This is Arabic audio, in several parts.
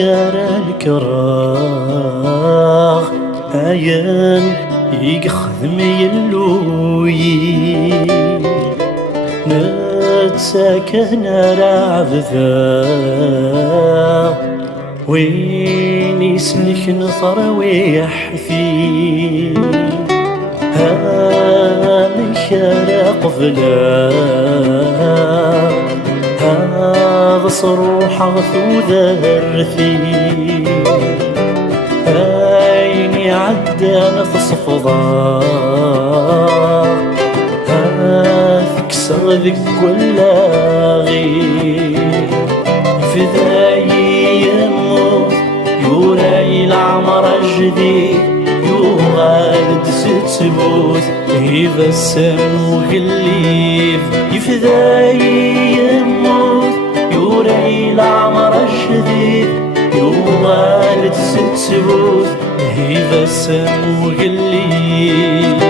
ar-anekragh ayen يخدم يلوي نتساكن رعبذا وين يسلك نطرويح فيه هامك قبلا هذا صروح ثوذرثي عيني عدى نفس فضاء تكسر ذك ولا غير فداي يموت يوراي العمر جديد يوغالد ستبوت هيفا السمو غليف يفداي يموت يوراي العمر جديد يوغالد ستبوت هيفا السمو غليف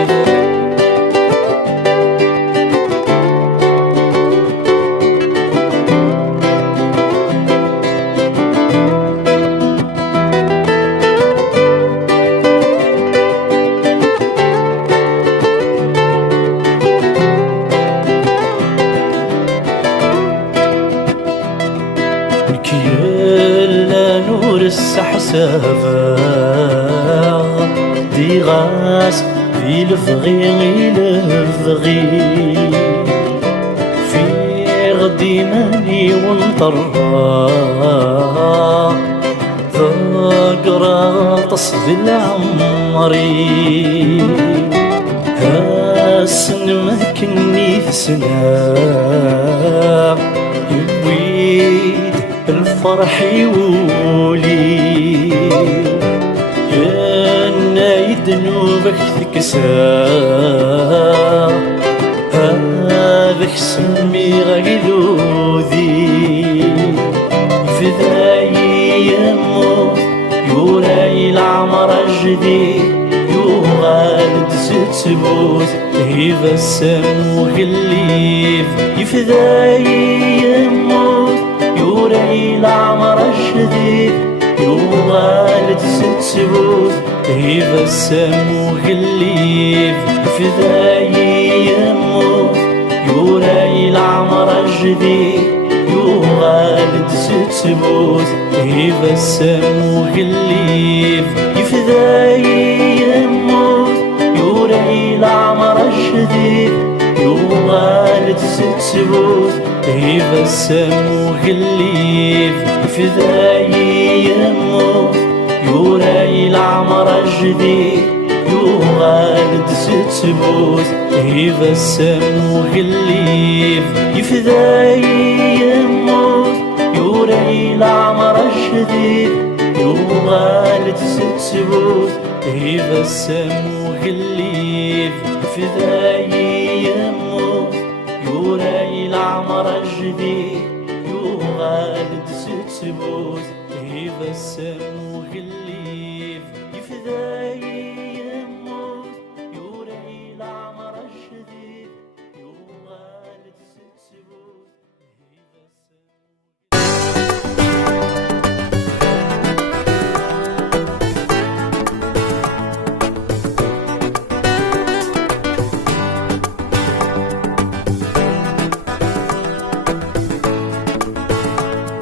كيلا نور السحسابة دي غاس في الفغي في غدي ماني ونطرى ذاقرا تصدي العمري هاسن ما كني ثسنا يبويد الفرح يولي يانا يدنوبك تكسا هذاك سمي غيلوذي فداي يموت يوراي العمر جديد يوغالد ستبوت هيفا السمو غليف يفداي يموت يوراي العمر الجديد يوغالد ستبوت هيفا السمو غليف فداي يموت يوراي العمر الجديد يوغالد ستبوت هيفا السمو غليف يفداي يموت يوراي العمر الجديد يوغالد ستبوت هيفا السمو غليف فداي يموت يوراي العمر الجديد يوغالد ستبوت هيفا السمو غليف يفداي يموت يوراي العمر الجديد يوغالد ستبوت هيفا السمو غليف فداي يموت يوراي العمر الجديد يوغالد ستبوت هيفا السمو غليف